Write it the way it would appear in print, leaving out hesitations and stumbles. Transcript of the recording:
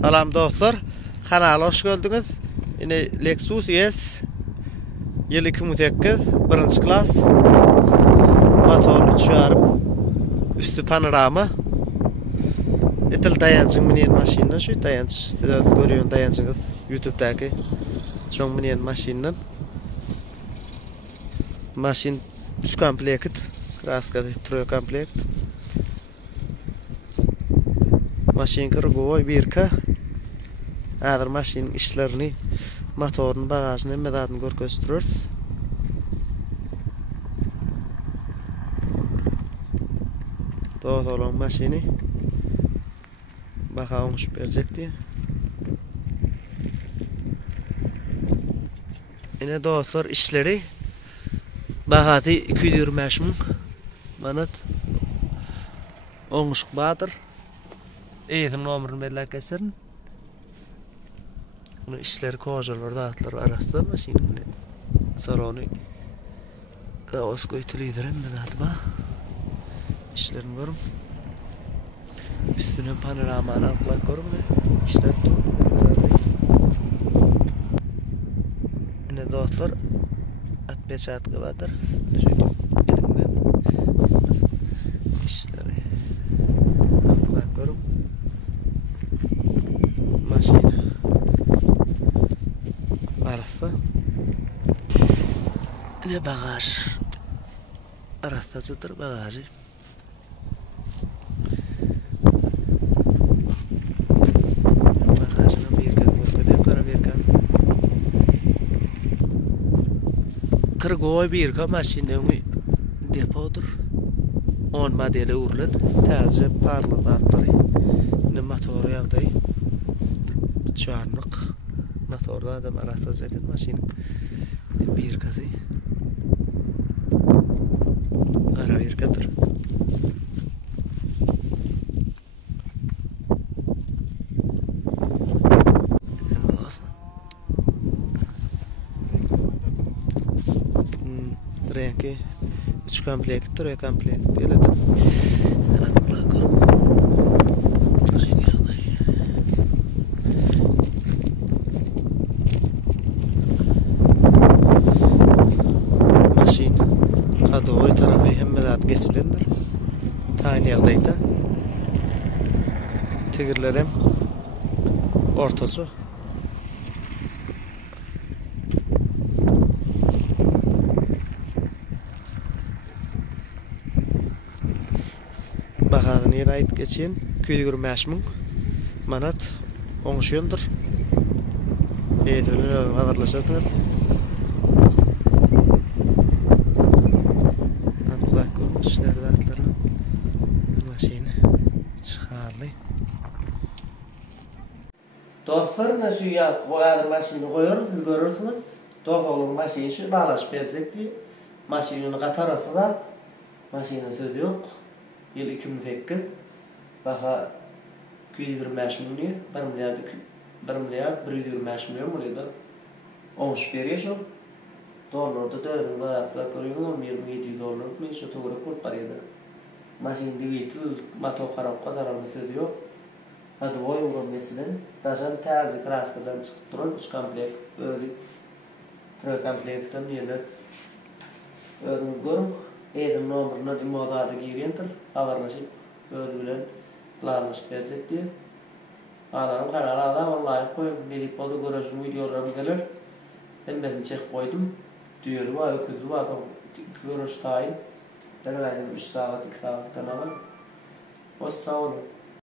Salam dostlar, kanala hoş geldiniz. Yine Lexus ES yıl 2008 birinci klas motor 3.5 üstü panorama etil dayancın minen maşindan şu dayanç sizler görüyorsunuz dayancınız YouTube'daki çoğun minen maşindan maşin 3 komplekt kraska 3 komplekt maşin kırgoy 1K Adır maşinin işlerini, motorun bagajını, medadını görkeztiriyoruz. Doğal olan maşini bakalım verecek diye. Yine dostlar işleri bagajı 225 min manat. Oңuşuk badır. Eğitim numarını belli keserin. Bunu işleri kocalar dağıtlar arasında maşinini saronu osko ütülüydürem ben adıma işlerini görüm üstüne panoramanı altlak görüm işler tuğum yine dostlar at beçatkı vardır elimden işleri altlak görüm maşini arası ne bagaj arasıdır bagajı bagajına bir kara bir kan kırgoy bir kan maşinini depodur 10 modeli urlan taze parlamentary ne motoru yaptay çarnık motorda adam arasacak maşin bir kazı kara bir kadır rengi 3 komplekt 3 komplekt geledim Kadıoy tarafı hem medat geçilendir. Tane yerdeydi. Tigirlerim ortası. Bakalım yine ait geçen 225 min manat oңuşuyordur. Eğitimler haberleşirler. Dostlar ne şu ya koyalım maşini koyuyoruz siz görürsünüz. Dostlarım maşini şu bağlaş verecek diye. Maşinin katarası da maşinin sözü yok. Yıl 2008 baka 225 milyon 1 milyar 125 milyon oluyordu. 13 veriyor şu. Dolarda dördün ayakta görüyorum 27 dolar mı şu doğru kurt paraydı. Maşin divitil motor katarası sözü yok. Hadi oy uğram mesela, daşan taze kraskadan çıkıp duran 3 komplekt, öyle 3 komplekten yerler öyle görüm, eğitim numarına imadadı giriyendir, haberleşip öyle bilen planlaşıp verecek diye. Anlarım kanalada vallahi koyup, medip oldu görüşüm videolarım gelir, hem ben çek koydum, düğülü var, öküldü var, görüş tayin, ben verdim 3 saat, 2 saat, tamam. O sağ olun.